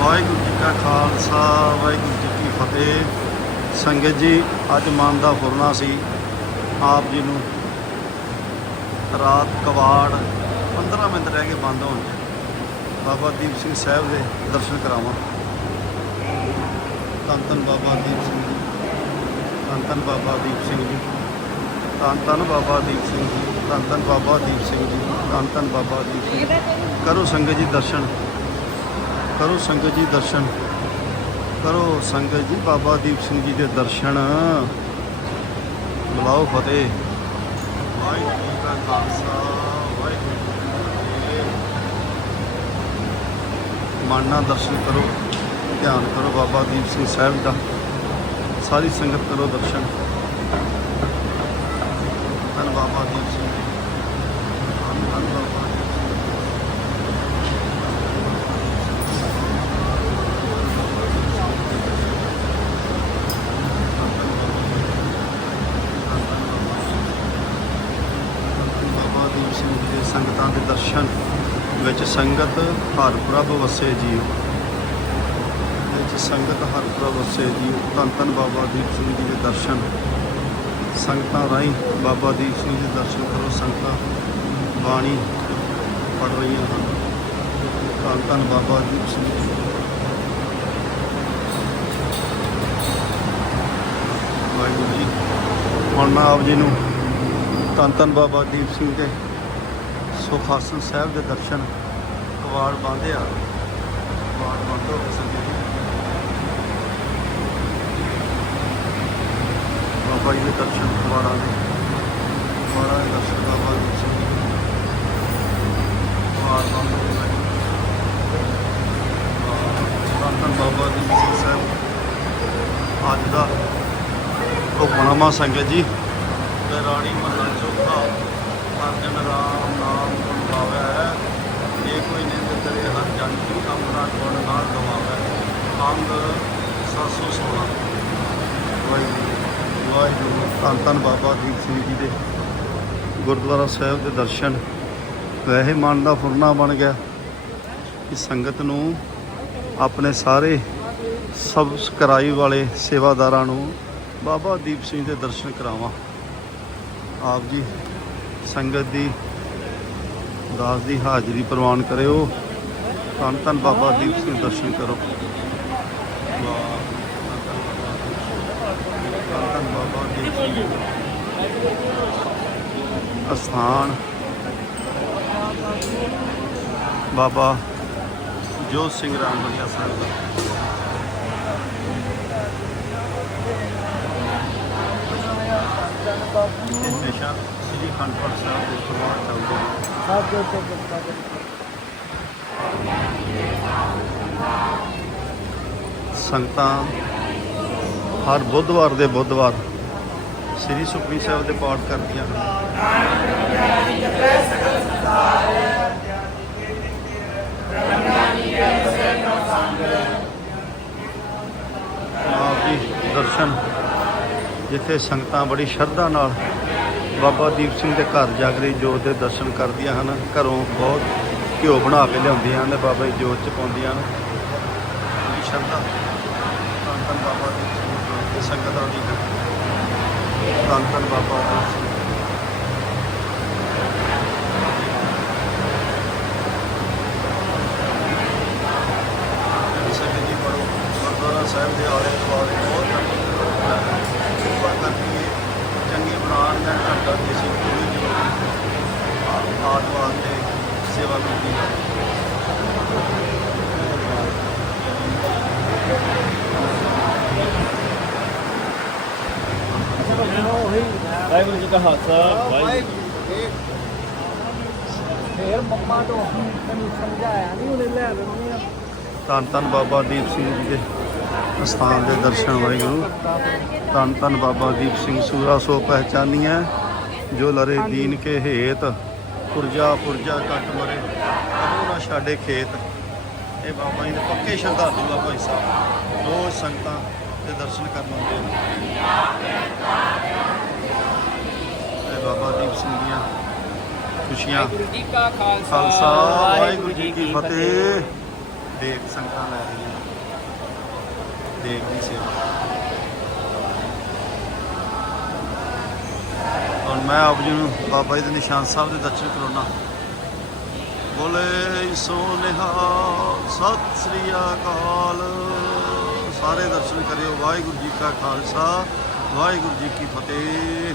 ਵਾਹਿਗੁਰੂ ਜੀ ਕਾ ਖਾਲਸਾ, ਵਾਹਿਗੁਰੂ ਜੀ ਕੀ ਫਤਿਹ। ਸੰਗਤ ਜੀ, ਅੱਜ ਮਨ ਦਾ ਫੁਰਨਾ ਸੀ। ਆਪ ਜੀ ਨੂੰ ਰਾਤ ਕਵਾੜ 15 ਮਿੰਟ ਰਹਿ ਕੇ ਬੰਦ ਹੋਣ 'ਚ ਬਾਬਾ ਦੀਪ ਸਿੰਘ ਸਾਹਿਬ ਦੇ ਦਰਸ਼ਨ ਕਰਾਵਾਂ। ਧੰਨ ਧੰਨ ਬਾਬਾ ਦੀਪ ਸਿੰਘ ਜੀ। ਧੰਨ ਧੰਨ ਬਾਬਾ ਦੀਪ ਸਿੰਘ ਜੀ। ਧੰਨ ਧੰਨ ਬਾਬਾ ਦੀਪ ਸਿੰਘ ਜੀ। ਧੰਨ ਧੰਨ ਬਾਬਾ ਦੀਪ ਸਿੰਘ ਜੀ। ਧੰਨ ਧੰਨ ਬਾਬਾ ਦੀਪ ਸਿੰਘ ਕਰੋ ਸੰਗਤ ਜੀ ਦਰਸ਼ਨ। ਕਰੋ ਸੰਗਤ ਜੀ ਦਰਸ਼ਨ। ਕਰੋ ਸੰਗਤ ਜੀ ਬਾਬਾ ਦੀਪ ਸਿੰਘ ਜੀ ਦੇ ਦਰਸ਼ਨ। ਬੁਲਾਓ ਫਤਿਹ। ਵਾਹਿਗੁਰੂ ਕਾ ਖਾਲਸਾ, ਵਾਹਿਗੁਰੂ ਜੀ ਕੀ ਦਰਸ਼ਨ ਕਰੋ, ਧਿਆਨ ਕਰੋ ਬਾਬਾ ਦੀਪ ਸਿੰਘ ਸਾਹਿਬ ਦਾ। ਸਾਰੀ ਸੰਗਤ ਕਰੋ ਦਰਸ਼ਨ ਧੰਨ ਬਾਬਾ ਦੀਪ ਸਿੰਘ ਜੀ ਧੰਨ ਧੰਨ ਬਾਬਾ ਦੀਪ ਸਿੰਘ ਬਾਬਾ ਦੀਪ ਸਿੰਘ ਜੀ ਦੇ ਸੰਗਤਾਂ ਦੇ ਦਰਸ਼ਨ ਵਿੱਚ ਸੰਗਤ ਹਰ ਪ੍ਰਭ ਵਸੇ ਜੀਓ ਵਿੱਚ ਸੰਗਤ ਹਰ ਪ੍ਰਭ ਵਸੇ ਜੀਓ ਧੰਨ ਧੰਨ ਬਾਬਾ ਦੀਪ ਸਿੰਘ ਜੀ ਦੇ ਦਰਸ਼ਨ। ਸੰਗਤਾਂ ਰਾਹੀਂ ਬਾਬਾ ਦੀਪ ਸਿੰਘ ਜੀ ਦੇ ਦਰਸ਼ਨ ਕਰੋ। ਸੰਗਤਾਂ ਬਾਣੀ ਪੜ ਰਹੀਆਂ ਹਨ। ਧੰਨ ਧੰਨ ਬਾਬਾ ਦੀਪ ਸਿੰਘ ਜੀ। ਵਾਹਿਗੁਰੂ ਜੀ, ਹੁਣ ਮੈਂ ਆਪ ਜੀ ਨੂੰ ਧੰਨ ਧੰਨ ਬਾਬਾ ਦੀਪ ਸਿੰਘ ਦੇ ਸੁਖਾਸਨ ਸਾਹਿਬ ਦੇ ਦਰਸ਼ਨ ਕਵਾੜ ਬੰਦੇ ਆ ਕਵਾੜ ਬੰਦ ਹੋ ਗਏ ਸੰਗਤ ਜੀ। ਬਾਬਾ ਜੀ ਦੇ ਦਰਸ਼ਨ ਕਵਾੜਾਂ ਦੇ। ਕਵਾੜਾਂ ਦੇ ਦਰਸ਼ਨ ਬਾਬਾ ਦੀਪ ਸਿੰਘ ਕਵਾੜ ਬੰਦ ਹੋ ਗਏ ਧੰਨ ਬਾਬਾ ਦੀਪ ਸਿੰਘ ਸਾਹਿਬ। ਅੱਜ ਦਾ ਹੁਕਮਨਾਮਾ ਸੰਗਤ ਜੀ। ਤੇ ਰਾਣੀ ਮਹੱਲਾ ਚੌਥਾ ਅਰਜਨ ਰਾਮ ਨਾਮ ਗੁਣ ਗਾਵੇ ਜੇ ਕੋਈ ਨਿੰਦ ਕਰੇ ਹਰ ਜਨ ਕੀ ਆਪਣਾ ਗੁਣ ਨਾ ਗਵਾਵੇ ਅੰਗ 716 ਵਾਹਿਗੁਰੂ ਵਾਹਿਗੁਰੂ ਧੰਨ ਧੰਨ ਬਾਬਾ ਦੀਪ ਸਿੰਘ ਜੀ ਦੇ ਗੁਰਦੁਆਰਾ ਸਾਹਿਬ ਦੇ ਦਰਸ਼ਨ। ਵੈਸੇ ਮਨ ਦਾ ਫੁਰਨਾ ਬਣ ਗਿਆ ਕਿ ਸੰਗਤ ਨੂੰ ਆਪਣੇ ਸਾਰੇ ਸਬਸਕ੍ਰਾਈਬ ਵਾਲੇ ਸੇਵਾਦਾਰਾਂ ਨੂੰ ਬਾਬਾ ਦੀਪ ਸਿੰਘ ਦੇ ਦਰਸ਼ਨ ਕਰਾਵਾਂ। ਆਪ ਜੀ ਸੰਗਤ ਦੀ ਦਾਸ ਦੀ ਹਾਜ਼ਰੀ ਪ੍ਰਵਾਨ ਕਰਿਓ। ਧੰਨ ਧੰਨ ਬਾਬਾ ਦੀਪ ਸਿੰਘ ਦਰਸ਼ਨ ਕਰੋ। ਵਾਹ, ਧੰਨ ਧੰਨ ਬਾਬਾ ਦੀਪ ਸਿੰਘ ਅਸਥਾਨ ਬਾਬਾ ਜੋਤ ਸਿੰਘ ਰਾਮਗੜੀਆ ਸਾਹਿਬ ਦਾ ਹਮੇਸ਼ਾ ਸ੍ਰੀ ਖੰਡਪੁਰ ਸਾਹਿਬ ਦੇ ਪ੍ਰਵਾਹ ਚੱਲਦੇ ਨੇ ਸਭ ਦੇ ਉੱਤੇ ਕਿਰਪਾ ਕਰੀ ਸੰਗਤਾਂ ਹਰ ਬੁੱਧਵਾਰ ਦੇ ਬੁੱਧਵਾਰ ਸ੍ਰੀ ਸੁਖਮਨੀ ਸਾਹਿਬ ਦੇ ਪਾਠ ਕਰਦੀਆਂ ਹਨ ਆਪ ਜੀ ਦਰਸ਼ਨ, ਜਿੱਥੇ ਸੰਗਤਾਂ ਬੜੀ ਸ਼ਰਧਾ ਨਾਲ ਬਾਬਾ ਦੀਪ ਸਿੰਘ ਦੇ ਘਰ ਜਾਗਰੀ ਜੋਤ ਦੇ ਦਰਸ਼ਨ ਕਰਦੀਆਂ ਹਨ, ਘਰੋਂ ਬਹੁਤ ਘਿਓ ਬਣਾ ਕੇ ਲਿਆਉਂਦੀਆਂ ਹਨ ਬਾਬਾ ਜੀ ਜੋਤ ਚ ਪਾਉਂਦੀਆਂ ਹਨ ਸ਼ਰਧਾ ਧੰਨ ਧੰਨ ਬਾਬਾ ਦੀਪ ਸਿੰਘ। ਦੀ ਜੋਤ ਤੇ ਧੰਨ ਧੰਨ ਬਾਬਾ ਸਿੰਘ ਜੀ ਪੜੋ ਗੁਰਦੁਆਰਾ ਸਾਹਿਬ ਦੇ ਆਲੇ ਦੁਆਲੇ ਬਹੁਤ ਕਿਰਪਾ ਕਰਦੀ ਹੈ ਚੰਗੇ ਬਣਾਉਣ ਦਾ ਘੰਟਾ ਦੀ ਅਸੀਂ ਪੂਰੀ ਜ਼ਰੂਰੀ ਆਦ ਵਾਸਤੇ ਸੇਵਾ ਕਰਦੀ ਵਾਹਿਗੁਰੂ ਜੀ ਕਾ ਖਾਲਸਾ ਵਾਹਿਗੁਰੂ ਫੇਰ ਮੰਮਾ ਤੋਂ ਤੈਨੂੰ ਸਮਝਾਇਆ ਨਹੀਂ ਉਹਨੇ ਲੈ ਲੈਣੀ ਆ। ਧੰਨ ਧੰਨ ਬਾਬਾ ਦੀਪ ਸਿੰਘ ਜੀ ਦੇ ਅਸਥਾਨ ਦੇ ਦਰਸ਼ਨ ਵਾਹਿਗੁਰੂ। ਧੰਨ ਧੰਨ ਬਾਬਾ ਦੀਪ ਸਿੰਘ ਸੂਰਾ ਸੋ ਪਹਿਚਾਨੀਐ ਜੋ ਲਰੇ ਦੀਨ ਕੇ ਹੇਤ ਪੁਰਜਾ ਪੁਰਜਾ ਕੱਟ ਮਰੇ ਨਾ ਛਾੜੇ ਖੇਤ। ਇਹ ਬਾਬਾ ਜੀ ਦੇ ਪੱਕੇ ਸ਼ਰਧਾਲੂ ਆ ਭਾਈ ਸਾਹਿਬ। ਰੋਜ਼ ਸੰਗਤਾਂ ਦੇ ਦਰਸ਼ਨ ਕਰਨ ਆਉਂਦੇ ਨੇ। ਇਹ ਬਾਬਾ ਦੀਪ ਸਿੰਘ ਦੀਆਂ ਖੁਸ਼ੀਆਂ। ਵਾਹਿਗੁਰੂ ਜੀ ਕਾ ਖਾਲਸਾ, ਵਾਹਿਗੁਰੂ ਜੀ ਕੀ ਫਤਿਹ। ਦੇਖ ਸੰਗਤਾਂ ਲੈ ਰਹੀਆਂ ਦੇਖ ਦੀ ਸੇਵਾ। ਹੁਣ ਮੈਂ ਆਪ ਜੀ ਨੂੰ ਬਾਬਾ ਜੀ ਦੇ ਨਿਸ਼ਾਨ ਸਾਹਿਬ ਦੇ ਦਰਸ਼ਨ ਕਰਾਉਣਾ। ਬੋਲੇ ਸੋ ਸਤਿ ਸ੍ਰੀ ਅਕਾਲ। ਸਾਰੇ ਦਰਸ਼ਨ ਕਰਿਓ। ਵਾਹਿਗੁਰੂ ਜੀ ਕਾ ਖਾਲਸਾ ਵਾਹਿਗੁਰੂ ਜੀ ਕੀ ਫਤਿਹ।